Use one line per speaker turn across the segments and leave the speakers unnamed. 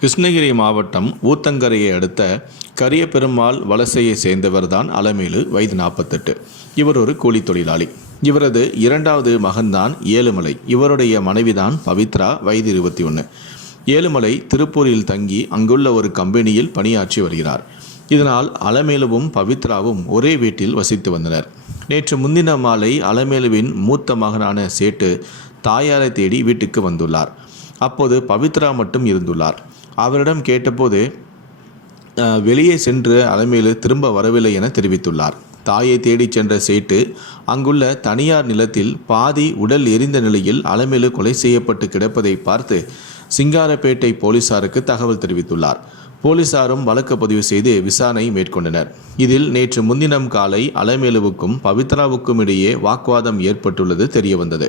கிருஷ்ணகிரி மாவட்டம் ஊத்தங்கரையை அடுத்த கரியபெருமாள் வலசையை சேர்ந்தவர்தான் அலமேலு வயது நாற்பத்தெட்டு. இவர் ஒரு கூலி தொழிலாளி. இவரது இரண்டாவது மகன்தான் ஏழுமலை. இவருடைய மனைவிதான் பவித்ரா வயது இருபத்தி ஒன்று ஏழுமலை திருப்பூரில் தங்கி அங்குள்ள ஒரு கம்பெனியில் பணியாற்றி வருகிறார். இதனால் அலமேலுவும் பவித்ராவும் ஒரே வீட்டில் வசித்து வந்தனர். நேற்று முன்தின மாலை அலமேலுவின் மூத்த மகனான சேட்டு தாயாரை தேடி வீட்டுக்கு வந்துள்ளார். அப்போது பவித்ரா மட்டும் இருந்துள்ளார். அவரிடம் கேட்டபோது வெளியே சென்று அலமேலு திரும்ப வரவில்லை என தெரிவித்துள்ளார். தாயை தேடிச் சென்ற சேட்டு அங்குள்ள தனியார் நிலத்தில் பாதி உடல் எரிந்த நிலையில் அலமேலு கொலை செய்யப்பட்டு கிடப்பதை பார்த்து சிங்காரப்பேட்டை போலீசாருக்கு தகவல் தெரிவித்துள்ளார். போலீசாரும் வழக்கு பதிவு செய்து விசாரணை மேற்கொண்டனர். இதில் நேற்று முன்தினம் காலை அலமேலுவுக்கும் பவித்ராவுக்கும் இடையே வாக்குவாதம் ஏற்பட்டுள்ளது தெரியவந்தது.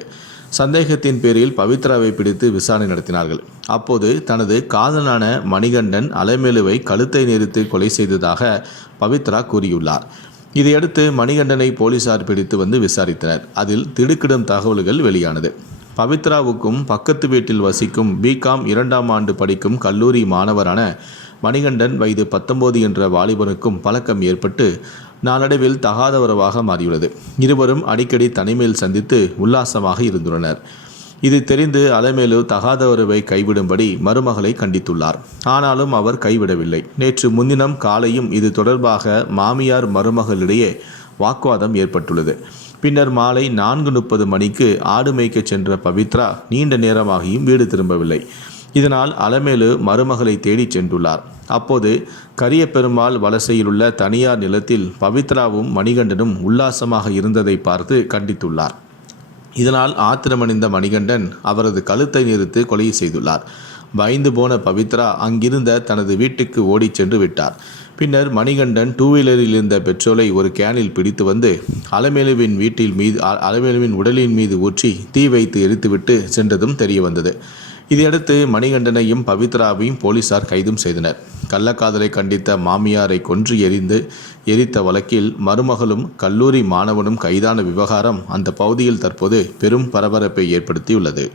சந்தேகத்தின் பேரில் பவித்ராவை பிடித்து விசாரணை நடத்தினார்கள். அப்போது தனது காதலான மணிகண்டன் அலைமேலுவை கழுத்தை நெரித்து கொலை செய்ததாக பவித்ரா கூறியுள்ளார். இதையடுத்து மணிகண்டனை போலீசார் பிடித்து வந்து விசாரித்தனர். அதில் திடுக்கிடும் தகவல்கள் வெளியானது. பவித்ராவுக்கும் பக்கத்து வீட்டில் வசிக்கும் பிகாம் இரண்டாம் ஆண்டு படிக்கும் கல்லூரி மாணவரான மணிகண்டன் வயது பத்தொன்பது என்ற வாலிபனுக்கும் பழக்கம் ஏற்பட்டு நாளடைவில் தகாத உறவாக மாறியுள்ளது. இருவரும் அடிக்கடி தனிமையில் சந்தித்து உல்லாசமாக இருந்துள்ளனர். இது தெரிந்து அலமேலு தகாத உறவை கைவிடும்படி மருமகளை கண்டித்துள்ளார். ஆனாலும் அவர் கைவிடவில்லை. நேற்று முன்தினம் காலையும் இது தொடர்பாக மாமியார் மருமகளிடையே வாக்குவாதம் ஏற்பட்டுள்ளது. பின்னர் மாலை நான்கு முப்பது மணிக்கு ஆடு மேய்க்கச் சென்ற பவித்ரா நீண்ட நேரமாகியும் வீடு திரும்பவில்லை. இதனால் அலமேலு மருமகளை தேடிச் சென்றுள்ளார். அப்போது கரியபெருமாள் வலசையிலுள்ள தனியார் நிலத்தில் பவித்ராவும் மணிகண்டனும் உல்லாசமாக இருந்ததை பார்த்து கண்டித்துள்ளார். இதனால் ஆத்திரமடைந்த மணிகண்டன் அவரது கழுத்தை நிறுத்து கொலை செய்துள்ளார். பயந்து போன பவித்ரா அங்கிருந்த தனது வீட்டுக்கு ஓடிச் சென்று விட்டார். பின்னர் மணிகண்டன் டூ வீலரில் இருந்த பெட்ரோலை ஒரு கேனில் பிடித்து வந்து அலமேலுவின் வீட்டில் மீது அ- அலமேலுவின் உடலின் மீது ஊற்றி தீ வைத்து எரித்துவிட்டு சென்றதும் தெரிய வந்தது இதையடுத்து மணிகண்டனையும் பவித்ராவையும் போலீசார் கைதும் செய்தனர். கள்ளக்காதலை கண்டித்த மாமியாரை கொன்று எரிந்து எரித்த வழக்கில் மருமகளும் கல்லூரி மாணவனும் கைதான விவகாரம் அந்த பகுதியில் தற்போது பெரும் பரபரப்பை ஏற்படுத்தியுள்ளது.